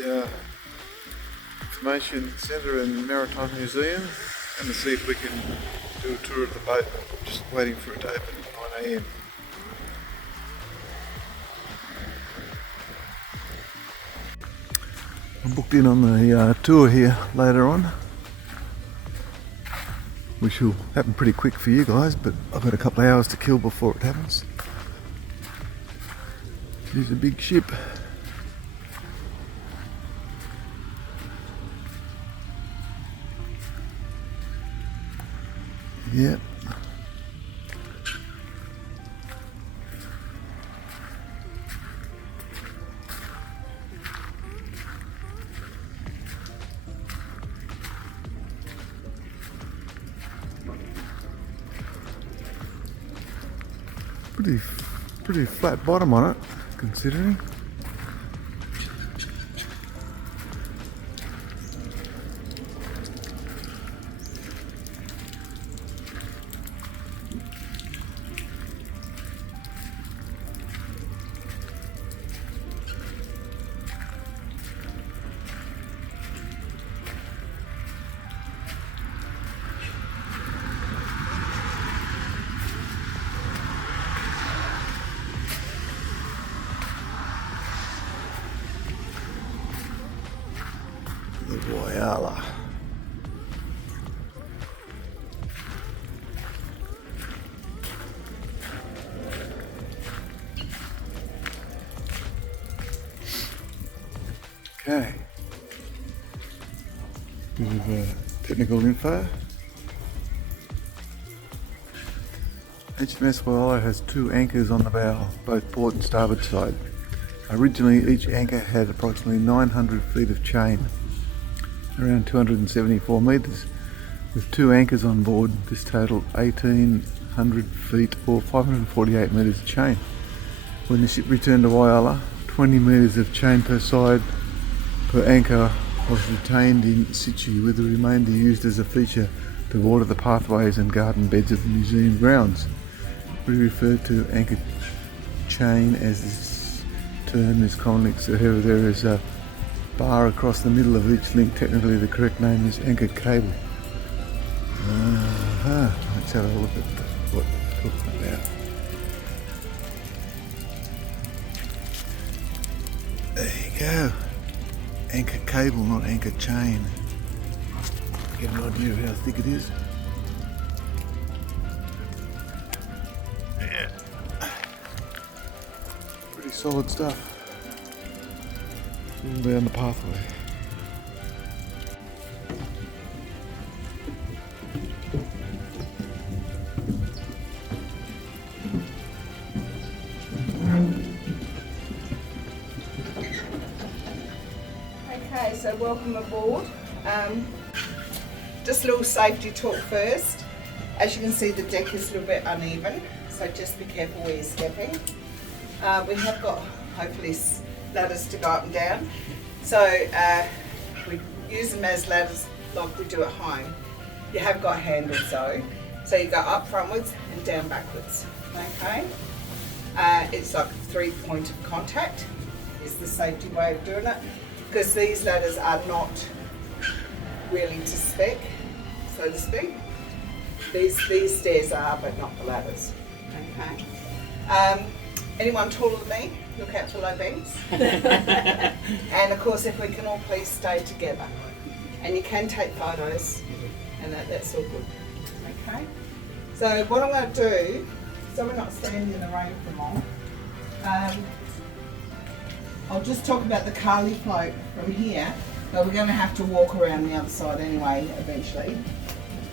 the Information Centre and Maritime Museum and to see if we can do a tour of the boat. Just waiting for it to open at 9 AM. I'm booked in on the tour here later on, which will happen pretty quick for you guys, but I've got a couple of hours to kill before it happens. It's a big ship. Yeah. Pretty flat bottom on it, considering. The Whyalla. Okay. Bit of technical info. HMAS Whyalla has 2 anchors on the bow, both port and starboard side. Originally, each anchor had approximately 900 feet of chain, around 274 metres. With 2 anchors on board, this totaled 1,800 feet or 548 metres of chain. When the ship returned to Whyalla, 20 metres of chain per side per anchor was retained in situ, with the remainder used as a feature to water the pathways and garden beds of the museum grounds. We refer to anchor chain as this term is commonly accepted. However, there is a bar across the middle of each link. Technically the correct name is anchor cable. Let's have a look at what we're talking about. There you go. Anchor cable, not anchor chain. Get an idea of how thick it is. Yeah. Pretty solid stuff. All down the pathway. Okay, so welcome aboard. Just a little safety talk first. As you can see, the deck is a little bit uneven, so just be careful where you're stepping. We have got, hopefully, ladders to go up and down. So we use them as ladders like we do at home. You have got handles though. So you go up frontwards and down backwards. Okay? It's like a 3-point of contact is the safety way of doing it, because these ladders are not really to spec, so to speak. These stairs are, but not the ladders. Okay? Anyone taller than me, look out for low banks. And of course, if we can all please stay together. And you can take photos, and that's all good. Okay? So what I'm going to do, so we're not standing in the rain for long, I'll just talk about the Carly float from here, but we're going to have to walk around the other side anyway, eventually.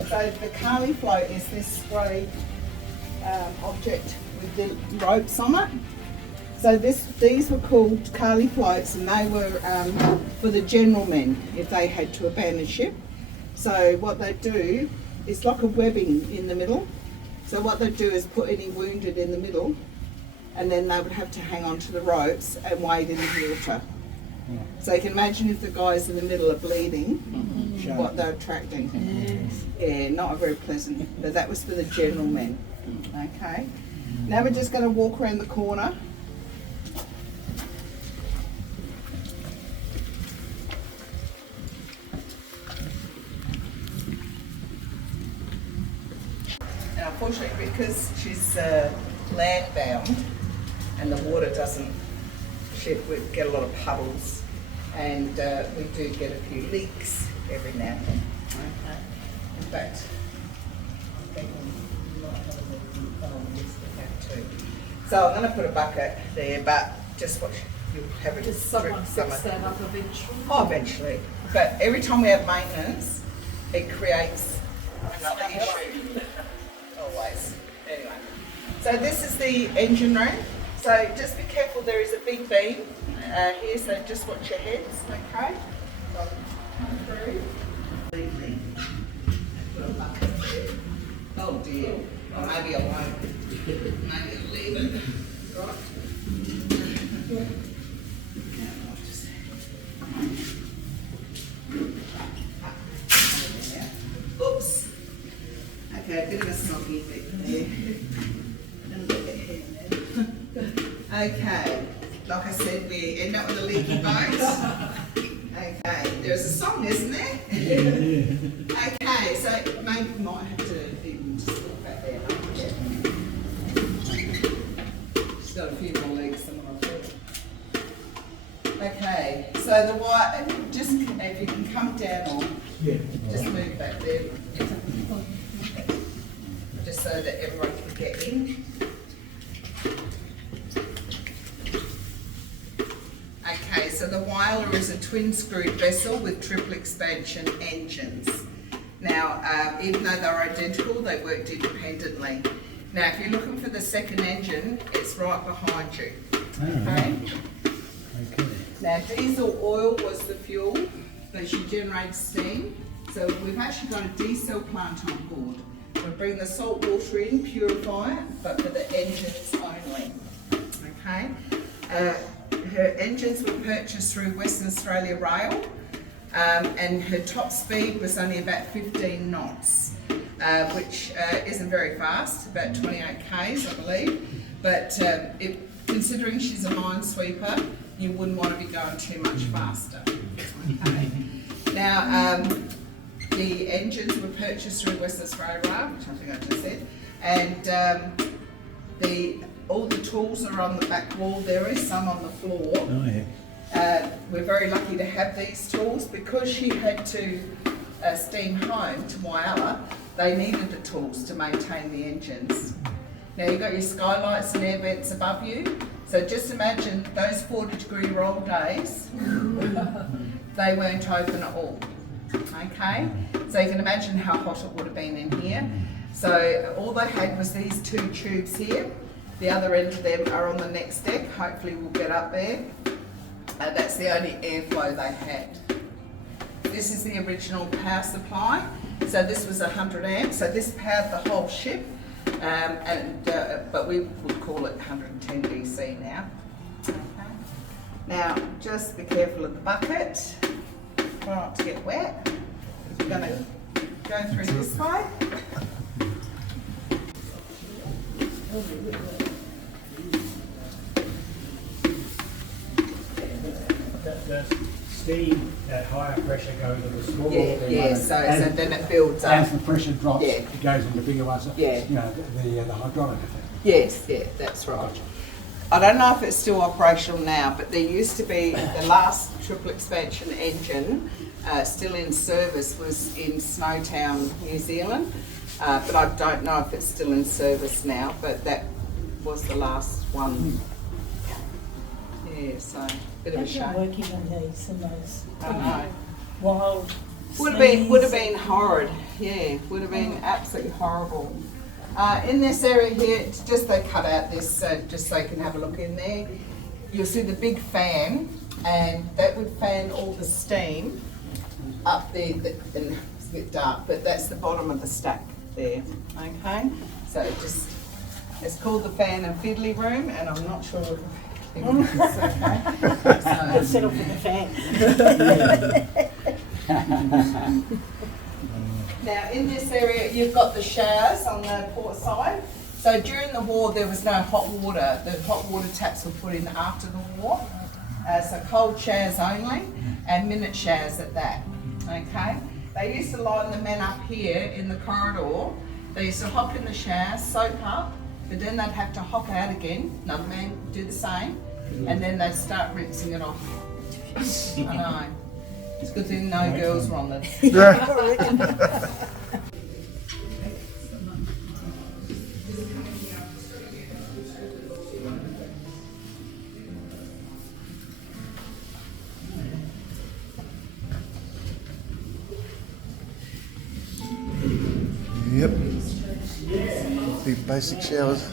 So the Carly float is this spray object with the ropes on it. So these were called Carly floats, and they were for the general men if they had to abandon ship. So what they do is like a webbing in the middle. So what they do is put any wounded in the middle, and then they would have to hang on to the ropes and wade in the water. So you can imagine if the guys in the middle are bleeding, what they're attracting. Yeah, not very pleasant, but that was for the general men. Okay. Now we're just going to walk around the corner. unfortunately, because she's land bound and the water doesn't, we get a lot of puddles, and we do get a few leaks every now and then. Okay. In fact, I think we might have a leak on this we have too. So I'm going to put a bucket there, but just watch. You'll have it. Does someone fix that up eventually? Oh, eventually. But every time we have maintenance, it creates another issue. Always. Anyway. So this is the engine room. So just be careful, there is a big beam here, so just watch your heads, okay? So come through. Completely. Put a bucket there. Oh dear. Or maybe I won't. Maybe I'll leave it. Right? Oops. Okay, a bit of a soggy bit there. And a little bit here and there. Okay, like I said, we end up with a leaky boat. Okay, there's a song, isn't there? Okay, so maybe we might have to even just put that there. She's got a few more leaks than what I thought. Okay, so the wire, just if you can come down or just move back there. Just so that everyone can get in. Okay, so the Whyalla is a twin-screwed vessel with triple expansion engines. Now, even though they're identical, they worked independently. Now, if you're looking for the second engine, it's right behind you. Okay? Now, diesel oil was the fuel, but she generates steam. So we've actually got a diesel plant on board. We bring the salt water in, purify it, but for the engines only. Okay? Her engines were purchased through Western Australia Rail, and her top speed was only about 15 knots, which isn't very fast, about 28 k's, I believe. But considering she's a minesweeper, you wouldn't want to be going too much faster. Okay. Now, the engines were purchased through Western Australia Rail, which I think I just said, and all the tools are on the back wall. There is some on the floor. Oh, yeah. We're very lucky to have these tools because she had to steam home to Whyalla. They needed the tools to maintain the engines. Now you've got your skylights and air vents above you. So just imagine those 40-degree roll days, they weren't open at all. Okay, so you can imagine how hot it would have been in here. So all they had was these two tubes here. The other end of them are on the next deck. Hopefully we'll get up there. That's the only airflow they had. This is the original power supply. So this was 100 amps. So this powered the whole ship. But we would call it 110 DC now. Okay. Now just be careful of the bucket. Try not to get wet. We're going to go through this way. The steam at higher pressure goes to the smaller. Yeah, so then it builds up. As the pressure drops, Yeah. it goes into bigger ones. Yeah. You know, the hydraulic effect. Yes, yeah, that's right. I don't know if it's still operational now, but there used to be the last triple expansion engine still in service was in Snowtown, New Zealand. But I don't know if it's still in service now, but that was the last one. Yeah, so bit of a shame. Working on these and those I know. wild. Would have been horrid. Yeah, would have been absolutely horrible. In this area here, it's just they cut out this just so you can have a look in there. You'll see the big fan, and that would fan all the steam up there. And it's a bit dark, but that's the bottom of the stack there. Okay, so it's called the fan and fiddly room, and I'm not sure if it's okay. Let's settle for the fan. Now in this area you've got the showers on the port side. So during the war there was no hot water. The hot water taps were put in after the war. So cold showers only and minute showers at that. Okay. They used to line the men up here in the corridor. They used to hop in the shower, soak up, but then they'd have to hop out again. Another man would do the same, and then they'd start rinsing it off. I know. It's a good thing no girls were on the. Yep. Big basic showers.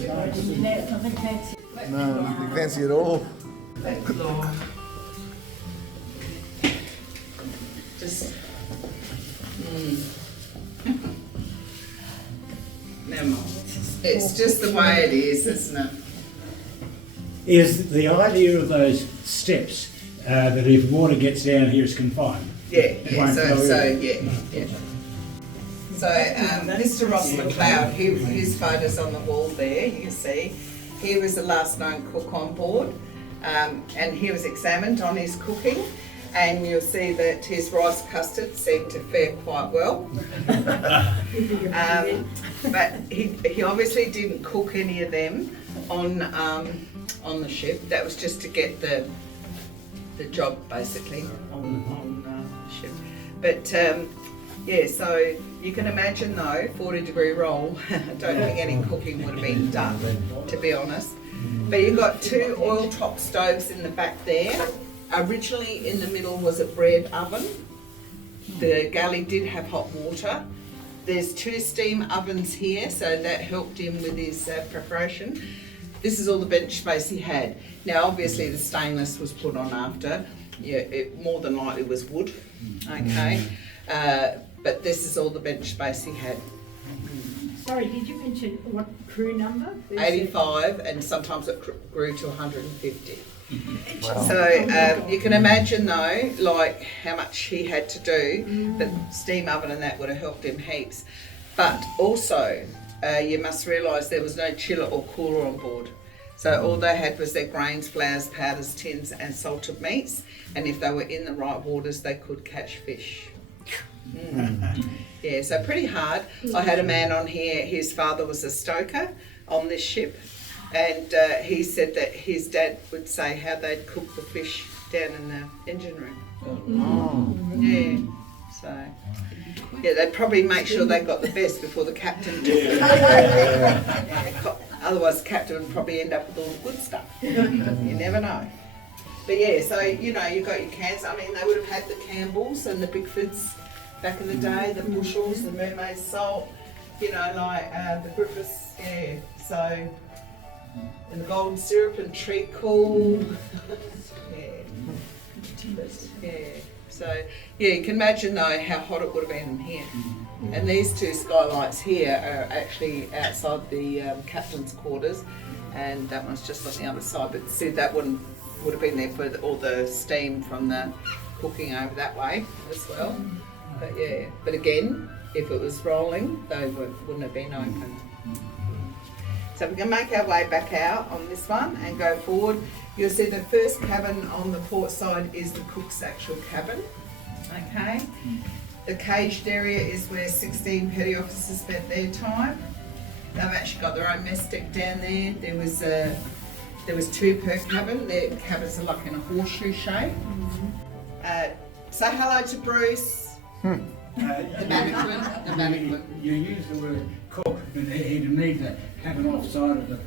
Nothing fancy. No, nothing fancy at all. Just. Never mind. It's just the way it is, isn't it? Is the idea of those steps that if water gets down here, it's confined? Yeah, It yeah. won't So, go so in. yeah. So Mr. Ross McLeod, his photo's on the wall there. You can see he was the last known cook on board, and he was examined on his cooking. And you'll see that his rice custard seemed to fare quite well. But he obviously didn't cook any of them on the ship. That was just to get the job basically on the ship. But yeah, so you can imagine though, 40-degree roll, I don't think any cooking would have been done, to be honest. But you've got 2 oil top stoves in the back there. Originally in the middle was a bread oven. The galley did have hot water. There's 2 steam ovens here, so that helped him with his preparation. This is all the bench space he had. Now obviously the stainless was put on after. Yeah, it more than likely was wood, okay? But this is all the bench space he had. Sorry, did you mention what crew number? 85, and sometimes it grew to 150. So you can imagine though, like how much he had to do. The steam oven and that would have helped him heaps. But also, you must realise there was no chiller or cooler on board. So all they had was their grains, flours, powders, tins and salted meats. And if they were in the right waters, they could catch fish. Yeah, so pretty hard. I had a man on here, his father was a stoker on this ship. And he said that his dad would say how they'd cook the fish down in the engine room. Yeah, so yeah, they'd probably make sure they got the best before the captain took it. Otherwise, the captain would probably end up with all the good stuff. You never know. But yeah, so you know, you got your cans. I mean, they would have had the Campbells and the Bigfords back in the day, the Bushels, the Mermaid salt. You know, like the Griffiths. Yeah, so. And the golden syrup and treacle. Yeah. So yeah, you can imagine though how hot it would have been in here. And these 2 skylights here are actually outside the captain's quarters, and that one's just on the other side. But see, that one would have been there for all the steam from the cooking over that way as well. But yeah, but again, if it was rolling, they wouldn't have been opened. So we're going to make our way back out on this one and go forward. You'll see the first cabin on the port side is the cook's actual cabin. Okay. The caged area is where 16 petty officers spent their time. They've actually got their own mess deck down there. There was 2 per cabin. Their cabins are like in a horseshoe shape. Say hello to Bruce. The management. You use the word cook, but he'd need the cabin offside of the.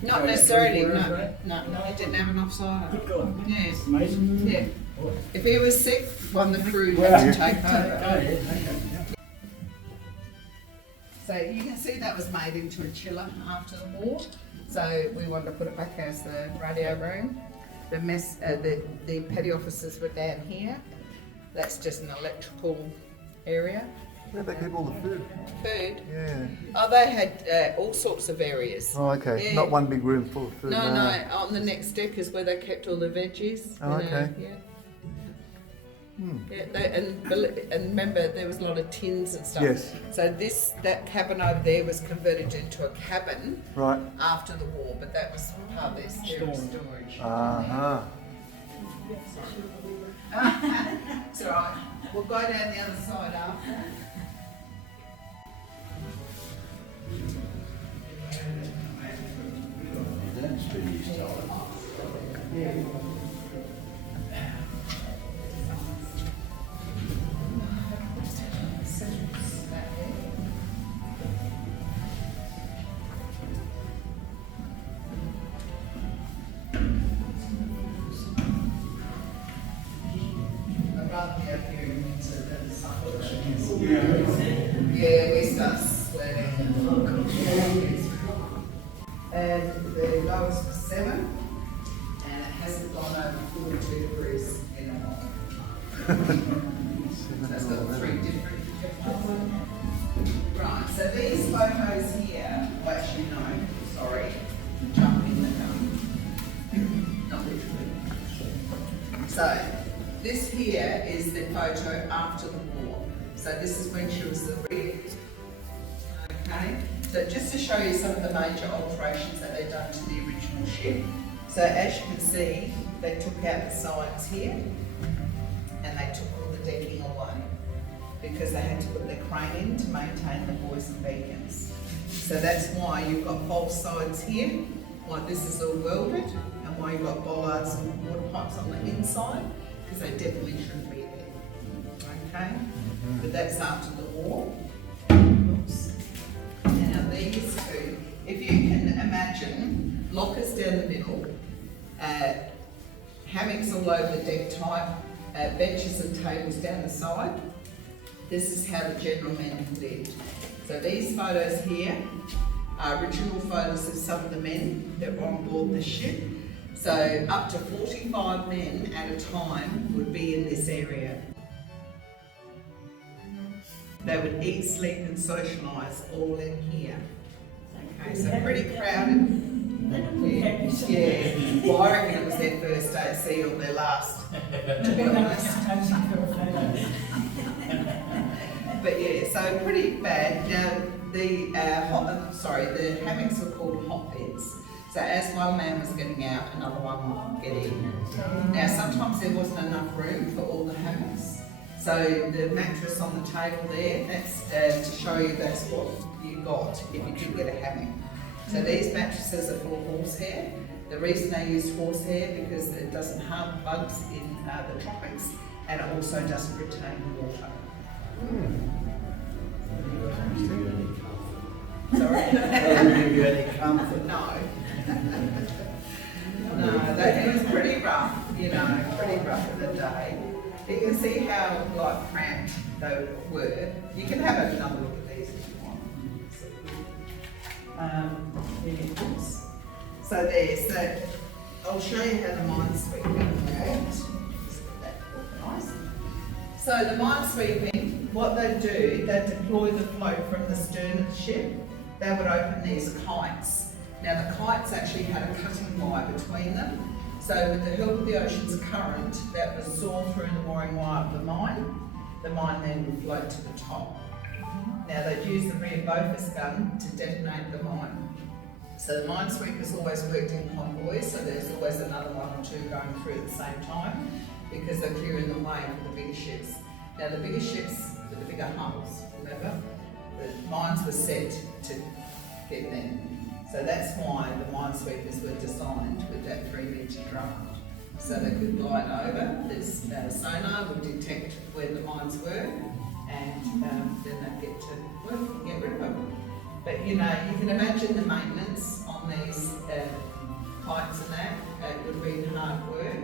Not necessarily, no, he didn't have an offside. Good God. Yes. Amazing. Yeah. If he was sick, one of the crew had to take over. Oh, yeah. So you can see that was made into a chiller after the war. So we wanted to put it back as the radio room. The petty officers were down here. That's just an electrical area. Where'd they keep all the food? Food. Yeah. Oh, they had all sorts of areas. Oh, okay. Yeah. Not one big room full of food. No, on the next deck is where they kept all the veggies. Oh, okay. Yeah. Yeah, and remember there was a lot of tins and stuff. Yes. So that cabin over there was converted into a cabin Right. after the war, but that was part of their storage. Uh-huh. It's all right. We'll go down the other side after. That's pretty solid. Yeah, we start sweating. And the lowest was 7, and it hasn't gone over 42 degrees in a while. So it's got 3 different temperatures. Right, so these photos here, well, actually no, sorry, jump in the gun. Not literally. So this here is the photo after the war. So this is when she was the rig. Okay, so just to show you some of the major alterations that they've done to the original ship. So as you can see, they took out the sides here and they took all the decking away because they had to put their crane in to maintain the buoys and beacons. So that's why you've got false sides here, why this is all welded, and why you've got bollards and water pipes on the inside, because they definitely shouldn't be there. Okay? But that's after the war. Oops. Now these two, if you can imagine, lockers down the middle, hammocks all over the deck type, benches and tables down the side. This is how the general men lived. So these photos here are original photos of some of the men that were on board the ship. So up to 45 men at a time would be in this area. They would eat, sleep and socialise all in here. Okay, so pretty crowded. Yeah, well, I reckon it was their first day at sea or their last, to be honest. But yeah, so pretty bad. Now the the hammocks were called hotbeds. So as one man was getting out, another one would get in. Now sometimes there wasn't enough room for all the hammocks. So the mattress on the table there, that's to show you that's what you got if you did get a hammock. So these mattresses are for horsehair. The reason they use horsehair because it doesn't harm bugs in the tropics, and it also doesn't retain water. Sorry? Doesn't give you any comfort. No. No, it was pretty rough, pretty rough in the day. You can see how cramped they were. You can have another look at these if you want. So there, so I'll show you how the minesweeper works. Nice. So the minesweeping, what they do, they deploy the float from the stern of the ship. They would open these kites. Now the kites actually had a cutting wire between them. So with the help of the ocean's current, that was saw through the mooring wire of the mine then would float to the top. Now they'd use the rear Bofors gun to detonate the mine. So the minesweepers always worked in convoys, so there's always another 1 or 2 going through at the same time because they're clearing the way for the bigger ships. Now the bigger ships with the bigger hulls, remember, the mines were set to get them. So that's why the minesweepers were designed with that 3-metre draft. So they could glide over, this sonar would detect where the mines were, and then they'd get to work and get rid of them. But you can imagine the maintenance on these pipes and that, it would have been hard work.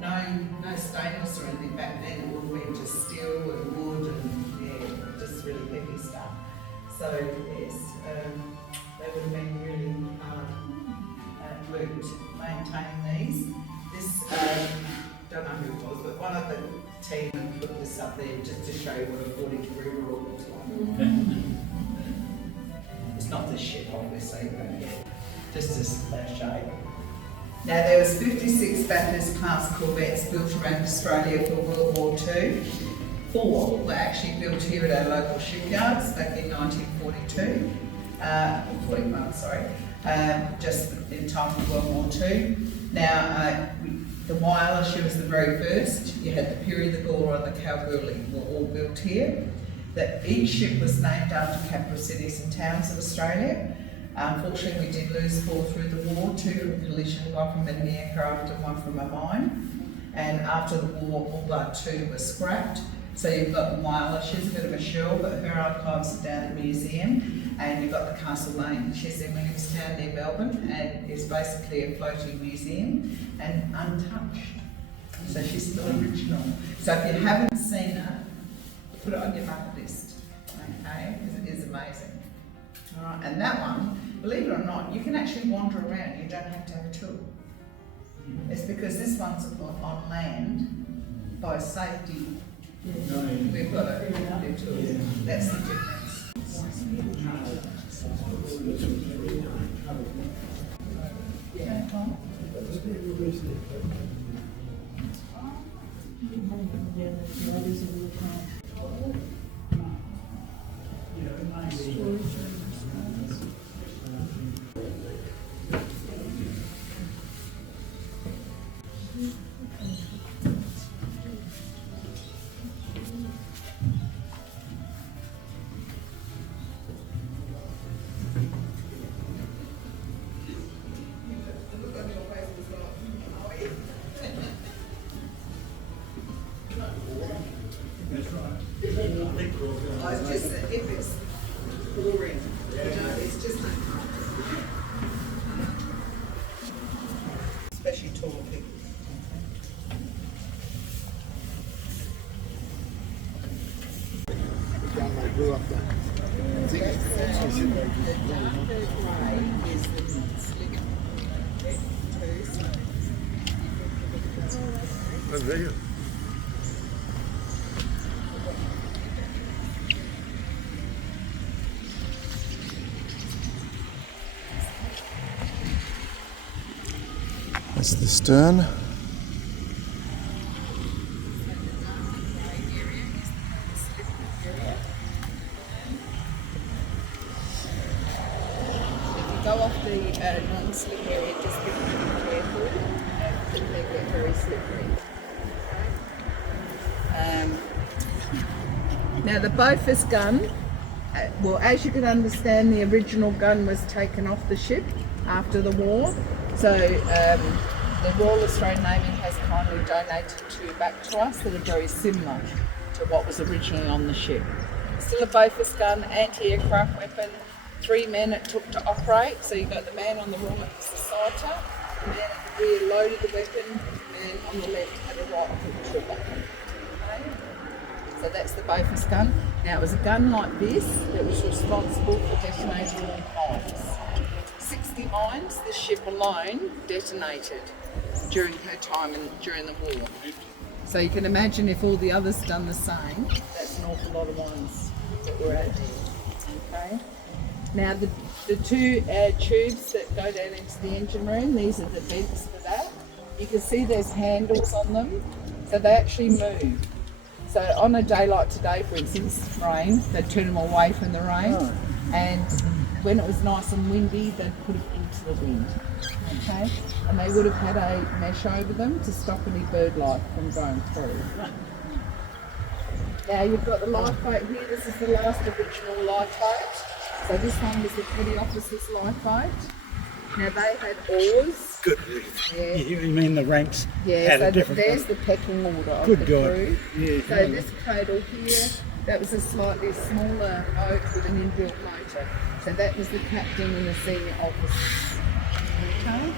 No stainless or anything back then, it would have been just steel and wood and just really heavy stuff. So yes, they would have been really hard work to maintain these. This, don't know who it was, but one of the team put this up there just to show you what a 40-degree rule looks like. It's not this ship, obviously, but yeah, just as that shape. Now there was 56 Bathurst class corvettes built around Australia for World War II. 4 were actually built here at our local shipyards back in 1942. 41, sorry, just in time for World War II. Now, the Whyalla, she was the very first. You had the Piri, the Gawler and the Kalgoorlie were all built here. Each ship was named after capital cities and towns of Australia. Unfortunately, we did lose 4 through the war, 2 from collision, 1 from enemy aircraft and 1 from a mine. And after the war, all but 2 were scrapped. So you've got the Whyalla, she's a bit of a shell, but her archives are down at the museum. And you've got the Castle Lane, she's in Williamstown near Melbourne, and is basically a floating museum and untouched. So she's still original. So if you haven't seen her, put it on your bucket list, okay? Because it is amazing. All right, and that one, believe it or not, you can actually wander around. You don't have to have a tour. It's because this one's on land by safety. We've got to do tours. That's the difference. Yeah. It's just that if it's boring, it's just not fun. Especially tall people. That's the stern. Go off the non-slip area, just be really careful and they get very slippery. Now the Bofors gun, well, as you can understand, the original gun was taken off the ship after the war. So the Royal Australian Navy has kindly donated 2 back to us that are very similar to what was originally on the ship. Still a Bofors gun, anti-aircraft weapon. 3 men it took to operate. So you've got the man on the right was the sighter, the man at the rear loaded the weapon, and on the left had a right hook trigger. Okay? So that's the Bofors gun. Now it was a gun like this that was responsible for detonating mines. 60 mines, this ship alone detonated during her time during the war. So you can imagine if all the others done the same, that's an awful lot of ones that were out there. Okay. Now the 2 tubes that go down into the engine room, these are the vents for that. You can see there's handles on them, so they actually move. So on a day like today, for instance, rain, they'd turn them away from the rain, and when it was nice and windy, they'd put them into the wind. Okay, and they would have had a mesh over them to stop any bird life from going through. Now you've got the lifeboat here. This is the last original lifeboat. So this one was the petty officer's lifeboat. Now they had oars. Good. Yeah. You mean the ranks Yeah, had so a different there's the pecking order of Good the God. crew. Yeah. So this cradle here, that was a slightly smaller boat with an inbuilt motor. So that was the captain and the senior officers. Okay?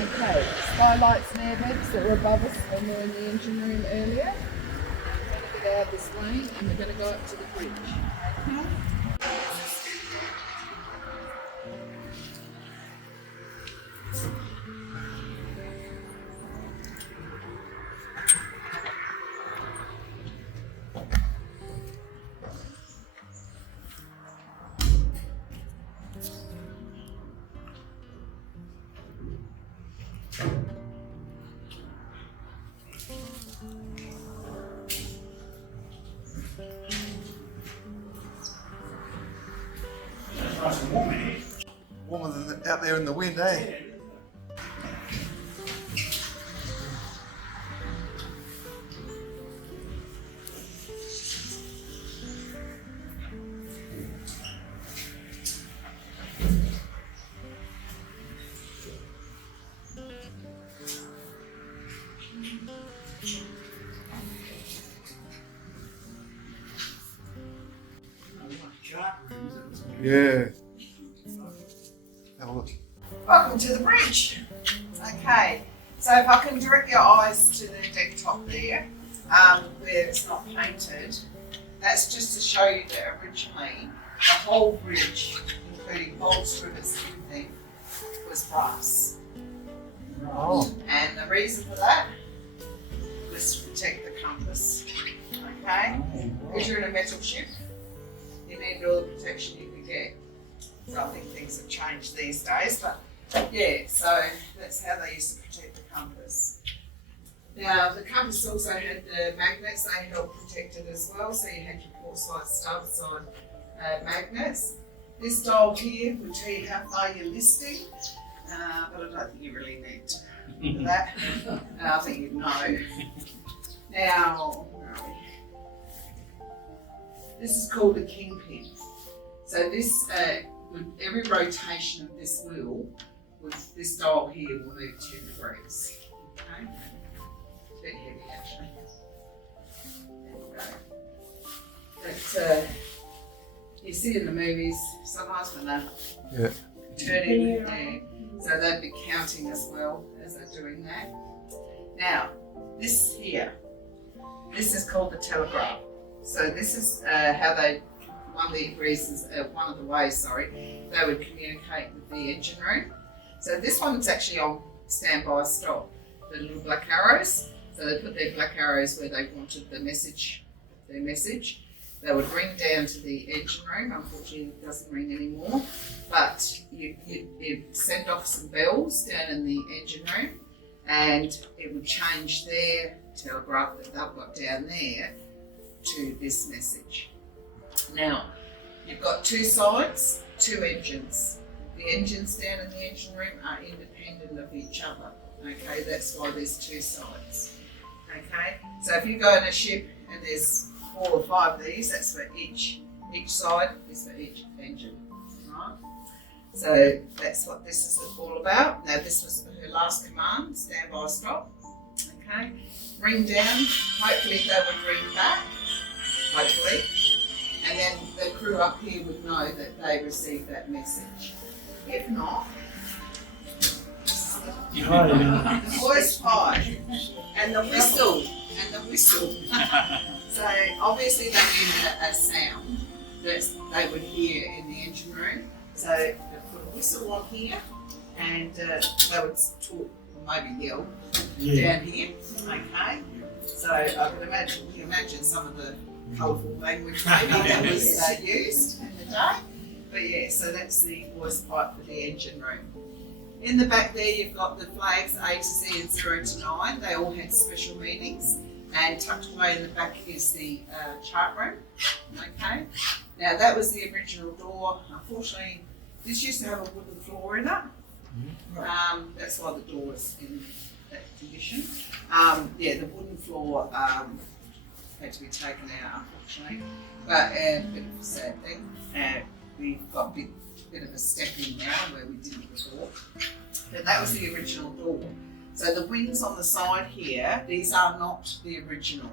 Okay, skylights and airbags that were above us when we were in the engine room earlier. We're going to get out this way and we're going to go up to the bridge. Okay? Nice and warm in here. Warmer than out there in the wind, eh? Yeah. Have a look. Welcome to the bridge. Okay, so if I can direct your eyes to the deck top there, where it's not painted, that's just to show you that originally the whole bridge, including bolts, rivets, everything, was brass. Oh. And the reason for that was to protect the compass. Okay? Because you're in a metal ship, you need all the protection you can get. So I think things have changed these days, but yeah, so that's how they used to protect the compass. Now, the compass also had the magnets, they helped protect it as well, so you had your port side, starboard side magnets. This dial here will tell you how far you're listing, but I don't think you really need to do that. I think you know. Now, where are we? This is called a kingpin. So this, with every rotation of this wheel, with this dial here will move 2 degrees. Okay? It's a bit heavy actually. There we go. But you see in the movies sometimes when they're turning there, so they'd be counting as well as they're doing that. Now, this here, this is called the telegraph. So this is how they, one of the ways, they would communicate with the engine room. So this one's actually on standby stop, the little black arrows. So they put their black arrows where they wanted their message. They would ring down to the engine room. Unfortunately, it doesn't ring anymore. But you send off some bells down in the engine room, and it would change their telegraph that they've got down there to this message. Now, you've got 2 sides, 2 engines. The engines down in the engine room are independent of each other. Okay, that's why there's 2 sides. Okay, so if you go in a ship and there's 4 or 5 of these, that's for each side is for each engine, right? So that's what this is all about. Now this was her last command, stand by stop. Okay, ring down, hopefully they would ring back, hopefully. And then the crew up here would know that they received that message. If not, the voice pipe and the whistle So obviously they needed a sound that they would hear in the engine room. So they put a whistle on here, and they would talk, or maybe yell down here. Okay. So I can imagine some of the colourful language maybe that was used in the day. But yeah, so that's the voice pipe for the engine room. In the back there you've got the flags A to Z and 0 to 9. They all had special meanings. And tucked away in the back is the chart room. Okay. Now that was the original door. Unfortunately, this used to have a wooden floor in it. That's why the door is in that condition. Yeah, the wooden floor had to be taken out, unfortunately. But a bit of a sad thing. We've got a bit of a step in now where we didn't before. But that was the original door. So the wings on the side here, these are not the original.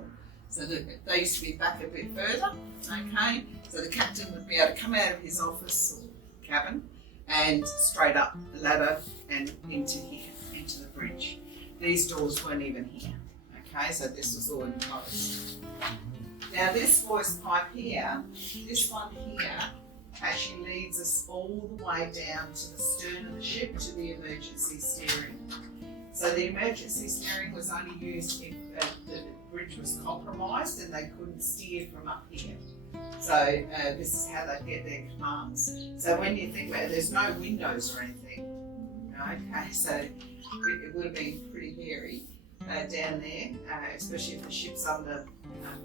So they used to be back a bit further, okay? So the captain would be able to come out of his office or cabin and straight up the ladder and into here, into the bridge. These doors weren't even here, okay? So this was all enclosed. Now this voice pipe here, this one here, actually leads us all the way down to the stern of the ship to the emergency steering. So the emergency steering was only used if the bridge was compromised and they couldn't steer from up here. So this is how they get their commands. So when you think about it, there's no windows or anything. Okay, so it would have been pretty hairy down there, especially if the ship's under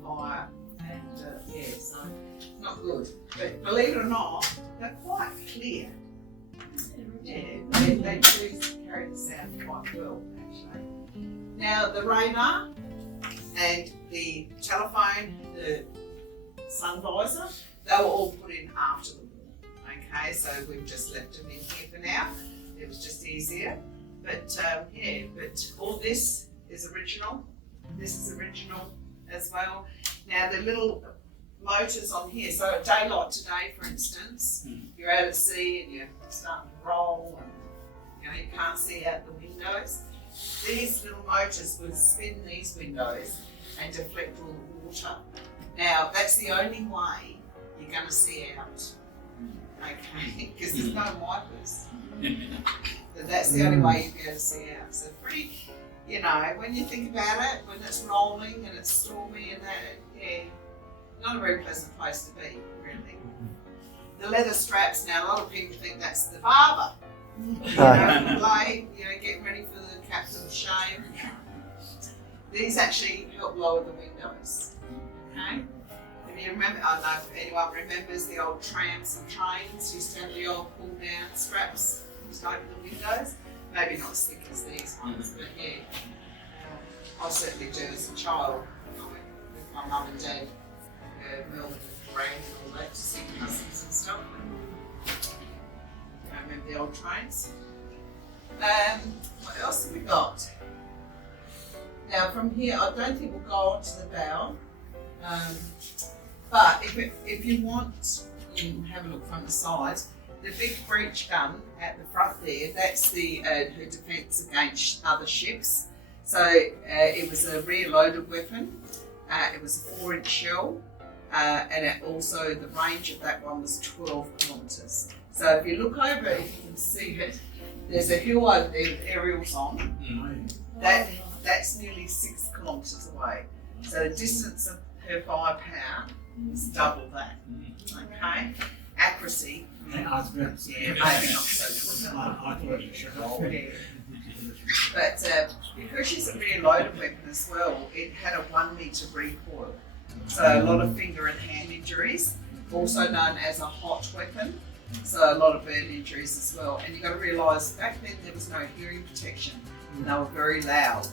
fire. And yeah, so not good. But believe it or not, they're quite clear. Yeah, they do carry the sound quite well, actually. Now the radar and the telephone, the sun visor, they were all put in after the war. Okay, so we've just left them in here for now. It was just easier. But yeah, but all this is original. This is original as well. Now the little motors on here. So a day like today, for instance, you're out at sea and you're starting to roll and you can't see out the windows. These little motors will spin these windows and deflect all the water. Now, that's the only way you're going to see out, okay? Because there's no wipers. But that's the only way you'll be able to see out. So pretty, when you think about it, when it's rolling and it's stormy and that, not a very pleasant place to be, really. The leather straps, now a lot of people think that's the barber. Getting ready for the captain's shave. These actually help lower the windows. Okay? If you remember, I don't know if anyone remembers the old trams and trains used to have the old pull down straps to open the windows. Maybe not as thick as these ones, but yeah. I certainly do as a child with my mum and dad, Melbourne and Grand and all that, to see cousins and stuff. I remember the old trains. What else have we got? Now from here, I don't think we'll go on to the bow. But if you want, you can have a look from the sides. The big breech gun at the front there, that's her defence against other ships. So it was a rear-loaded weapon. It was a 4-inch shell, and also the range of that one was 12 kilometres. So if you look over, if you can see it, there's a hill over there with aerials on. That's nearly 6 kilometres away. So the distance of her firepower is double that. Okay, accuracy. Yeah, I was about to say. Yeah, maybe not so good. I thought you should hold. Yeah. But because she's a rear-loaded weapon as well, it had a 1 metre recoil. So a lot of finger and hand injuries, also known as a hot weapon. So a lot of burn injuries as well. And you've got to realise back then there was no hearing protection and they were very loud.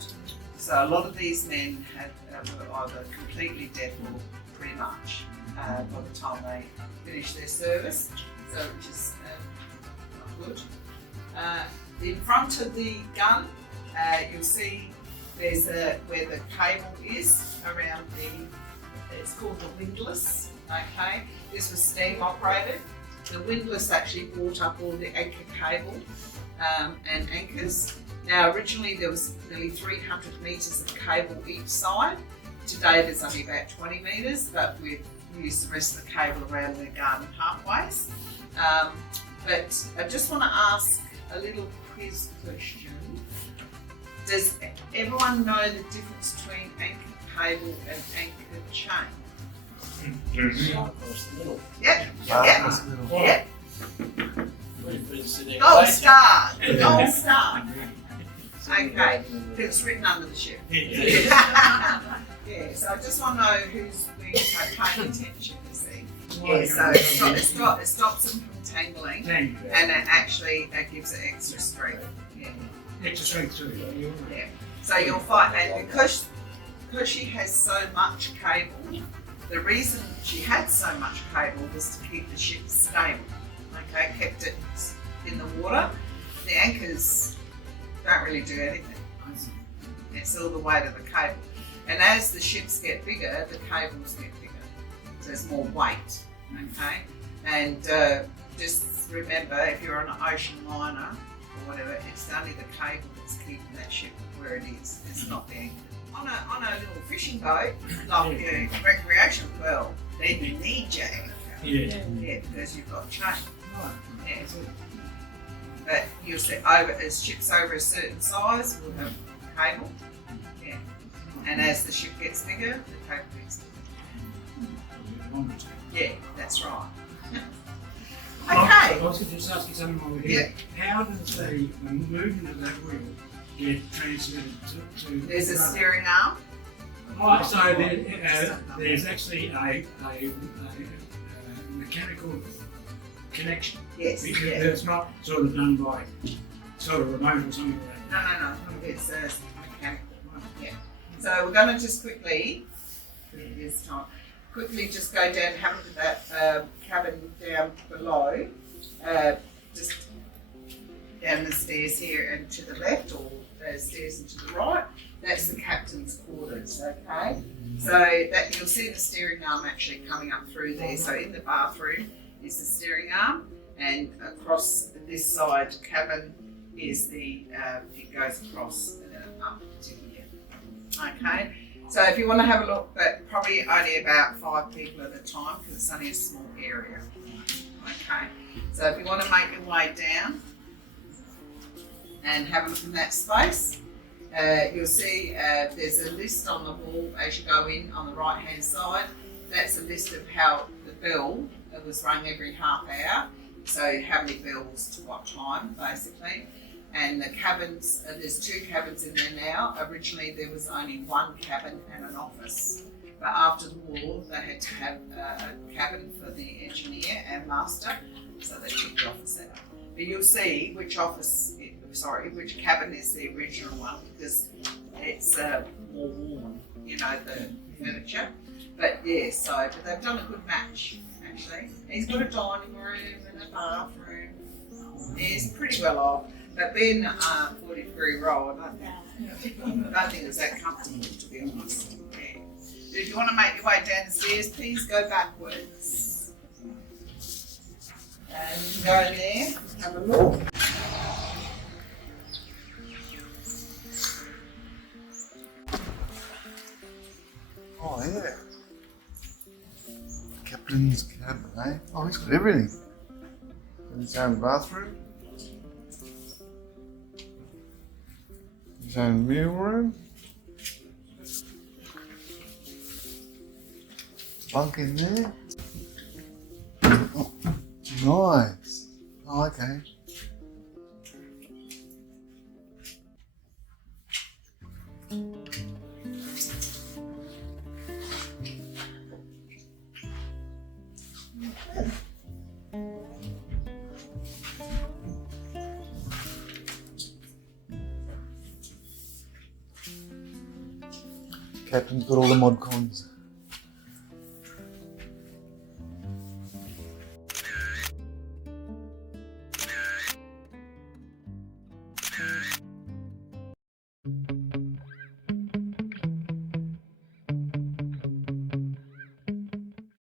So a lot of these men were either completely deaf or pretty much by the time they finished their service. So which is not good. In front of the gun, you'll see there's where the cable is around it's called the windlass, okay? This was steam operated. The windlass actually brought up all the anchor cable and anchors. Now originally there was nearly 300 metres of cable each side. Today there's only about 20 metres, but we've used the rest of the cable around the garden pathways. But I just want to ask a little quiz question. Does everyone know the difference between anchor cable and anchor chain? Across the middle. Yep. Yep. Gold star. Gold star. Okay. It's written under the ship. Yeah. So I just want to know who's been paying attention, you see. Yeah, so it stops them from tangling, and it actually gives it extra strength. Yeah. Extra strength too. Yeah. So you'll find, and because she has so much cable, the reason she had so much cable was to keep the ship stable. Okay, kept it in the water. The anchors don't really do anything. It's all the weight of the cable. And as the ships get bigger, the cables get bigger. So there's more weight. Okay, and just remember, if you're on an ocean liner or whatever, it's only the cable that's keeping that ship where it is. It's not the anchor. On a little fishing boat, like recreation, well, then you need your anchor. Yeah, because you've got chain. Yeah. But you'll see as ships over a certain size will have cable. Yeah. And as the ship gets bigger, the cable gets bigger. Yeah, that's right. Okay. I was going to just ask you something over here. Yeah. How does the movement of that wheel get transmitted to There's a steering arm. So there's actually a mechanical connection. Yes. It's not sort of done by sort of remote or something like that. No. It's mechanical. Yeah. So we're going to just quickly just go down and have a look at that cabin down below. Just down the stairs here and to the left, or the stairs and to the right. That's the captain's quarters, okay? So that you'll see the steering arm actually coming up through there. So in the bathroom is the steering arm, and across this side cabin is the, it goes across and then up to here. Okay, so if you want to have a look, but probably only about 5 people at a time because it's only a small area. Okay, so if you want to make your way down and have a look in that space, you'll see there's a list on the wall as you go in on the right hand side. That's a list of how the bell was rung every half hour. So how many bells to what time basically. And the cabins, there's 2 cabins in there now. Originally there was only 1 cabin and an office. But after the war they had to have a cabin for the engineer and master. So they took the office out. But you'll see which which cabin is the original one because it's more worn, you know, the furniture. But yeah, but they've done a good match actually. He's got a dining room and a bathroom. He's pretty well off. But being 40-degree roll, I don't think it's that comfortable to be honest. Yeah. But if you want to make your way down the stairs, please go backwards. And go in there, have a look. Oh yeah. Captain's cabin, eh? Oh, he's got everything. His own bathroom. His own meal room. Bunk in there. Oh, nice. Oh, okay. Captain's got all the mod cons.